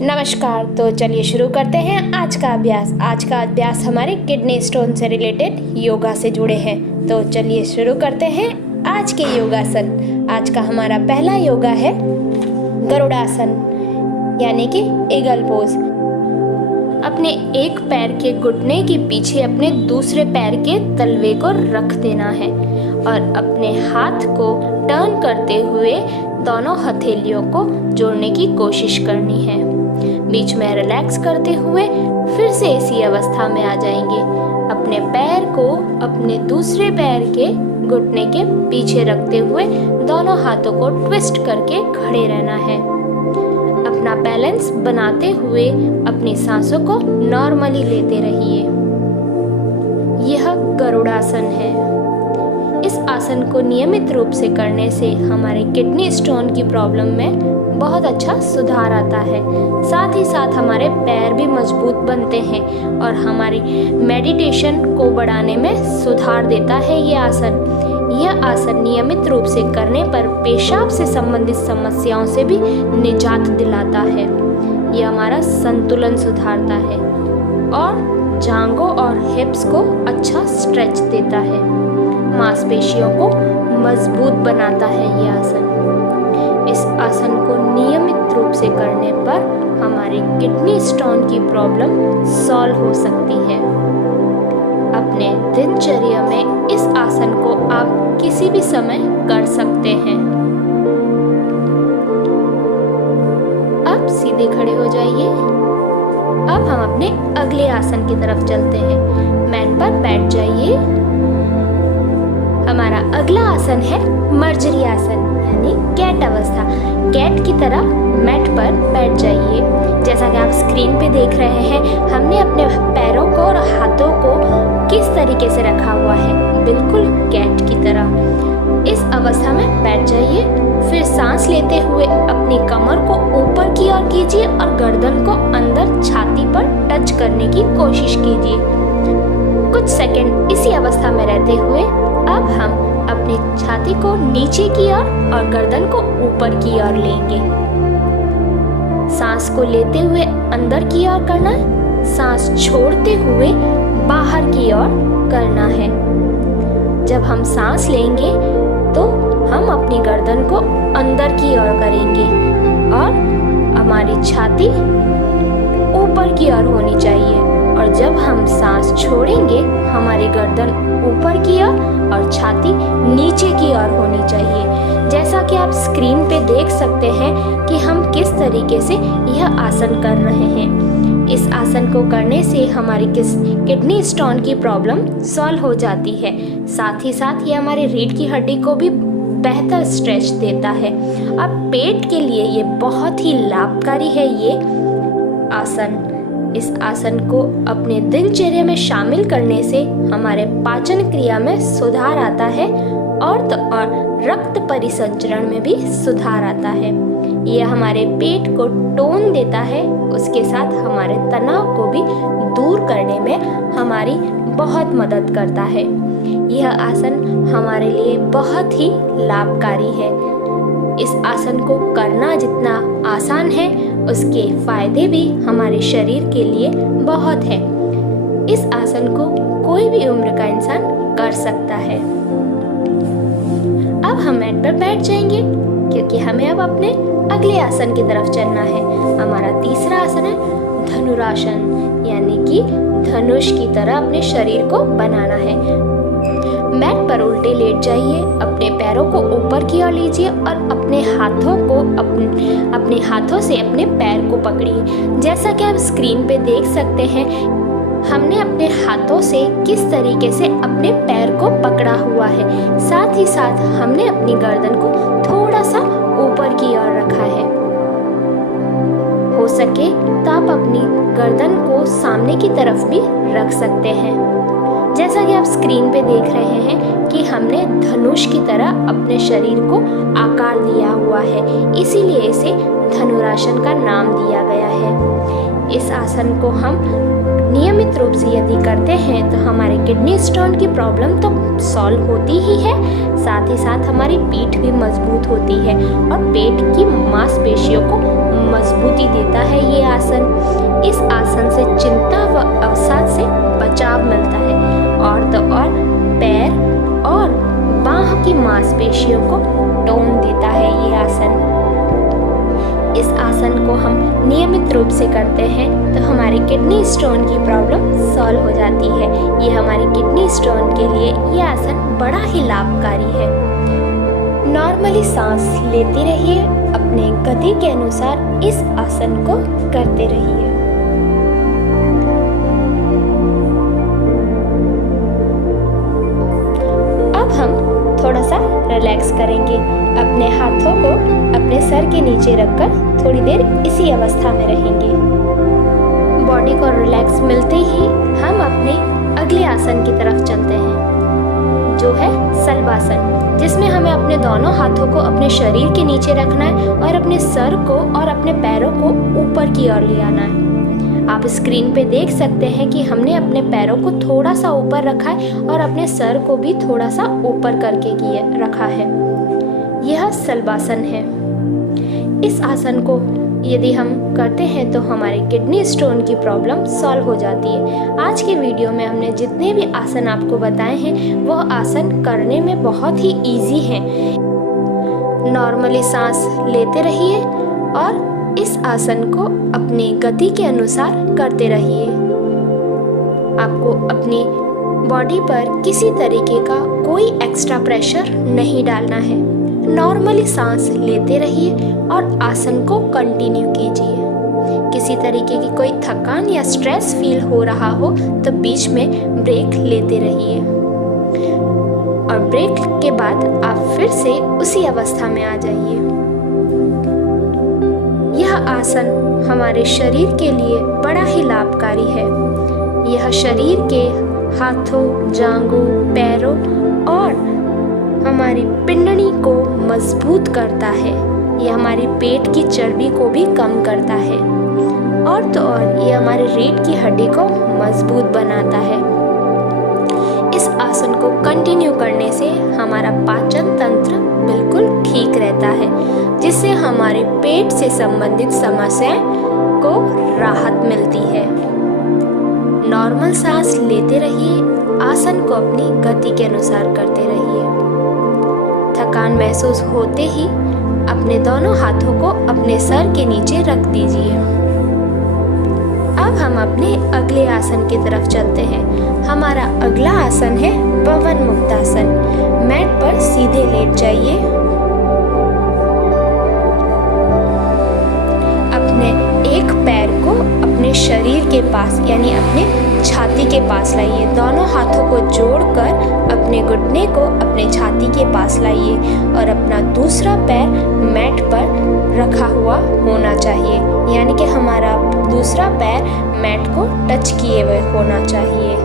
नमस्कार। तो चलिए शुरू करते हैं आज का अभ्यास। आज का अभ्यास हमारे किडनी स्टोन से रिलेटेड योगा से जुड़े हैं। तो चलिए शुरू करते हैं आज के योगासन। आज का हमारा पहला योगा है गरुड़ासन यानी कि ईगल पोज। अपने एक पैर के घुटने के पीछे अपने दूसरे पैर के तलवे को रख देना है और अपने हाथ को टर्न करते हुए दोनों हथेलियों को जोड़ने की कोशिश करनी है। बीच में रिलैक्स करते हुए फिर से इसी अवस्था में आ जाएंगे। अपने पैर को अपने दूसरे पैर के घुटने के पीछे रखते हुए दोनों हाथों को ट्विस्ट करके खड़े रहना है। अपना बैलेंस बनाते हुए अपनी सांसों को नॉर्मली लेते रहिए। यह गरुड़ासन है। इस आसन को नियमित रूप से करने से हमारे किडनी स्टोन की प्रॉब्लम में बहुत अच्छा सुधार आता है। साथ ही साथ हमारे पैर भी मजबूत बनते हैं और हमारी मेडिटेशन को बढ़ाने में सुधार देता है ये आसन। यह आसन नियमित रूप से करने पर पेशाब से संबंधित समस्याओं से भी निजात दिलाता है। यह हमारा संतुलन सुधारता है और जांघों और हिप्स को अच्छा स्ट्रेच देता है। मांसपेशियों को मजबूत बनाता है ये आसन। इस आसन को नियमित रूप से करने पर हमारी किडनी स्टोन की प्रॉब्लम सॉल्व हो सकती है। अपने दिनचर्या में इस आसन को आप किसी भी समय कर सकते हैं। अब सीधे खड़े हो जाइए। अब हम अपने अगले आसन की तरफ चलते हैं। मैट पर बैठ जाइए। हमारा अगला आसन है मर्जरी आसन यानी कैट अवस्था। कैट की तरह मैट पर बैठ जाइए। जैसा कि आप स्क्रीन पे देख रहे हैं, हमने अपने पैरों को और हाथों को किस तरीके से रखा हुआ है, बिल्कुल कैट की तरह। इस अवस्था में बैठ जाइए। फिर सांस लेते हुए अपनी कमर को ऊपर की ओर कीजिए और गर्दन को अंदर छाती पर टच करने की कोशिश कीजिए। कुछ सेकंड इसी अवस्था में रहते हुए अब हम अपनी छाती को नीचे की ओर और गर्दन को ऊपर की ओर लेंगे। सांस को लेते हुए अंदर की ओर करना है, सांस छोड़ते हुए बाहर की ओर करना है। जब हम सांस लेंगे तो हम अपनी गर्दन को अंदर की ओर करेंगे और हमारी छाती ऊपर की ओर होनी चाहिए। और जब हम सांस छोड़ेंगे हमारी गर्दन ऊपर की ओर और छाती नीचे की ओर होनी चाहिए। जैसा कि आप स्क्रीन पे देख सकते हैं कि हम किस तरीके से यह आसन कर रहे हैं। इस आसन को करने से हमारी किडनी स्टोन की प्रॉब्लम सॉल्व हो जाती है। साथ ही साथ ये हमारी रीढ़ की हड्डी को भी बेहतर स्ट्रेच देता है। अब पेट के लिए ये बहुत ही लाभकारी है ये आसन। इस आसन को अपने दिनचर्या में शामिल करने से हमारे पाचन क्रिया में सुधार आता है और रक्त परिसंचरण में भी सुधार आता है। यह हमारे पेट को टोन देता है, उसके साथ हमारे तनाव को भी दूर करने में हमारी बहुत मदद करता है। यह आसन हमारे लिए बहुत ही लाभकारी है। इस आसन को करना जितना आसान है उसके फायदे भी हमारे शरीर के लिए बहुत है। इस आसन को कोई भी उम्र का इंसान कर सकता है। अब हम मैट पर बैठ जाएंगे क्योंकि हमें अब अपने अगले आसन की तरफ चलना है। हमारा तीसरा आसन है धनुरासन यानी कि धनुष की तरह अपने शरीर को बनाना है। मैट पर उल्टे लेट जाइए। अपने पैरों को ऊपर की ओर लीजिए और अपने हाथों से अपने पैर को पकड़िए। जैसा कि आप स्क्रीन पे देख सकते हैं, हमने अपने हाथों से किस तरीके से अपने पैर को पकड़ा हुआ है। साथ ही साथ हमने अपनी गर्दन को थोड़ा सा ऊपर की ओर रखा है। हो सके तो आप अपनी गर्दन को सामने की तरफ भी रख सकते हैं। जैसा कि आप स्क्रीन पे देख रहे हैं कि हमने धनुष की तरह अपने शरीर को आकार दिया हुआ है, इसीलिए इसे धनुरासन का नाम दिया गया है। इस आसन को हम नियमित रूप से यदि करते हैं तो हमारे किडनी स्टोन की प्रॉब्लम तो सॉल्व होती ही है, साथ ही साथ हमारी पीठ भी मजबूत होती है और पेट की मांसपेशियों को मजबूती देता है ये आसन। इस आसन से चिंता व अवसाद से बचाव मिलता है और तो और पैर और बाह की मांसपेशियों को टोन देता है ये आसन। इस आसन को हम नियमित रूप से करते हैं तो हमारी किडनी स्टोन की प्रॉब्लम सॉल्व हो जाती है। ये हमारी किडनी स्टोन के लिए ये आसन बड़ा ही लाभकारी है। नॉर्मली सांस लेते रहिए, अपने गति के अनुसार इस आसन को करते रहिए। अब हम थोड़ा सा रिलैक्स करेंगे। अपने हाथों को अपने सर के नीचे रखकर थोड़ी देर इसी अवस्था में रहेंगे। बॉडी को रिलैक्स मिलते ही हम अपने अगले आसन की तरफ चलते हैं, जो है शलभासन, जिसमें हमें अपने दोनों हाथों को अपने शरीर के नीचे रखना है और अपने सर को और अपने पैरों को ऊपर की ओर ले आना है। आप स्क्रीन पे देख सकते हैं कि हमने अपने पैरों को थोड़ा सा ऊपर रखा है और अपने सर को भी थोड़ा सा ऊपर करके रखा है। यह शलभासन है। इस आसन को यदि हम करते हैं तो हमारे किडनी स्टोन की प्रॉब्लम सॉल्व हो जाती है। आज के वीडियो में हमने जितने भी आसन आपको बताए हैं वह आसन करने में बहुत ही इजी हैं। नॉर्मली सांस लेते रहिए और इस आसन को अपनी गति के अनुसार करते रहिए। आपको अपनी बॉडी पर किसी तरीके का कोई एक्स्ट्रा प्रेशर नहीं डालना है। नॉर्मली सांस लेते रहिए और आसन को कंटिन्यू कीजिए। किसी तरीके की कोई थकान या स्ट्रेस फील हो रहा हो तो बीच में ब्रेक लेते रहिए और ब्रेक के बाद आप फिर से उसी अवस्था में आ जाइए। यह आसन हमारे शरीर के लिए बड़ा ही लाभकारी है। यह शरीर के हाथों, जांघों, पैरों और हमारी पिंडली को मजबूत करता है। यह हमारी पेट की चर्बी को भी कम करता है और तो और ये हमारे रीढ़ की हड्डी को मजबूत बनाता है। इस आसन को कंटिन्यू करने से हमारा पाचन तंत्र बिल्कुल ठीक रहता है, जिससे हमारे पेट से संबंधित समस्याएं को राहत मिलती है। नॉर्मल सांस लेते रहिए, आसन को अपनी गति के अनुसार करते रहिए। थकान महसूस होते ही अपने दोनों हाथों को अपने सर के नीचे रख दीजिए। अब हम अपने अगले आसन की तरफ चलते हैं। हमारा अगला आसन है पवन मुक्तासन। मैट पर सीधे लेट जाइए। अपने एक पैर को अपने शरीर के पास यानी अपने छाती के पास लाइए। दोनों हाथों को जोड़कर अपने घुटने को अपने छाती के पास लाइए और अपना दूसरा पैर मैट पर रखा हुआ होना चाहिए, यानी कि हमारा दूसरा पैर मैट को टच किए हुए होना चाहिए।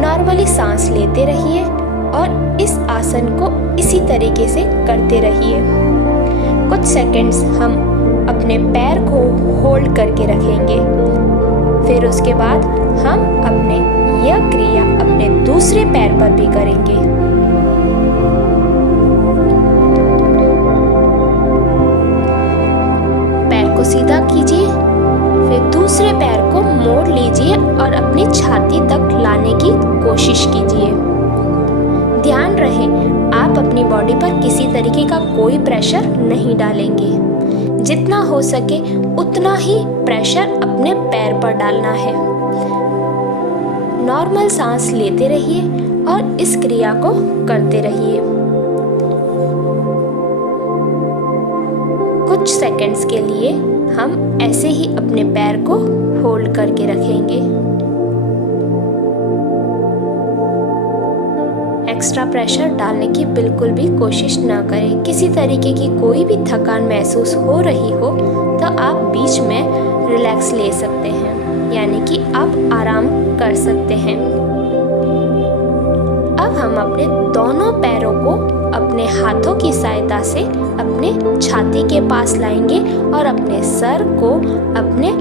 नॉर्मली सांस लेते रहिए और इस आसन को इसी तरीके से करते रहिए। कुछ सेकंड्स हम अपने पैर को होल्ड करके रखेंगे। फिर उसके बाद हम अपने यह क्रिया अपने दूसरे पैर पर भी करेंगे। पैर को सीधा कीजिए, फिर दूसरे पैर को मोड़ लीजिए और अपनी छाती तक लाने की कोशिश कीजिए। ध्यान रहे आप अपनी बॉडी पर किसी तरीके का कोई प्रेशर नहीं डालेंगे। जितना हो सके उतना ही प्रेशर अपने पैर पर डालना है। नॉर्मल सांस लेते रहिए और इस क्रिया को करते रहिए। कुछ सेकंड्स के लिए हम ऐसे ही अपने पैर को होल्ड करके रखेंगे। एक्स्ट्रा प्रेशर डालने की बिल्कुल भी कोशिश ना करें। किसी तरीके की कोई भी थकान महसूस हो रही हो तो आप बीच में रिलैक्स ले सकते हैं, यानी कि आप आराम कर सकते हैं। अब हम अपने दोनों पैरों को अपने हाथों की सहायता से अपने छाती के पास लाएंगे और अपने सर को अपने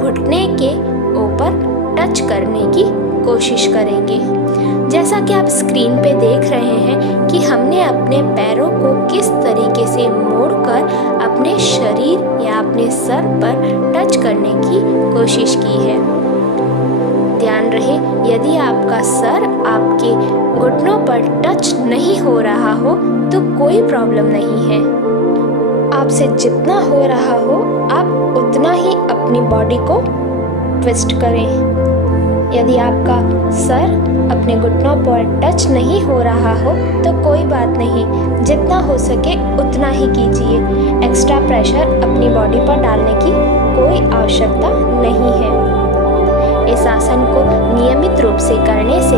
घुटने के ऊपर टच करने की कोशिश करेंगे। जैसा कि आप स्क्रीन पे देख रहे हैं कि हमने अपने पैरों को किस तरीके से मोड़कर अपने शरीर या अपने सर पर टच करने की कोशिश की है। ध्यान रहे, यदि आपका सर आपके घुटनों पर टच नहीं हो रहा हो तो कोई प्रॉब्लम नहीं है। आपसे जितना हो रहा हो आप उतना ही अपनी बॉडी को ट्विस्ट करें। यदि आपका सर अपने घुटनों पर टच नहीं हो रहा हो तो कोई बात नहीं, जितना हो सके उतना ही कीजिए। एक्स्ट्रा प्रेशर अपनी बॉडी पर डालने की कोई आवश्यकता नहीं है। इस आसन को नियमित रूप से करने से,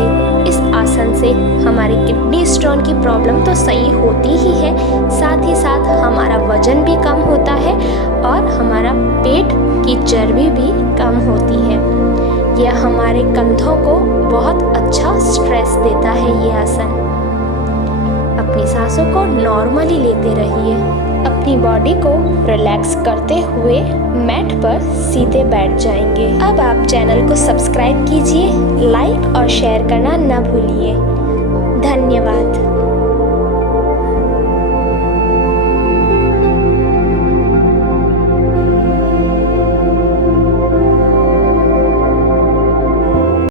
इस आसन से हमारी किडनी स्टोन की प्रॉब्लम तो सही होती ही है, साथ ही साथ हमारा वजन भी कम होता है और हमारा पेट की चर्बी भी कम होती है। यह हमारे कंधों को बहुत अच्छा स्ट्रेस देता है। ये आसन अपनी सांसों को नॉर्मली लेते रहिए। अपनी बॉडी को रिलैक्स करते हुए मैट पर सीधे बैठ जाएंगे। अब आप चैनल को सब्सक्राइब कीजिए, लाइक और शेयर करना न भूलिए। धन्यवाद।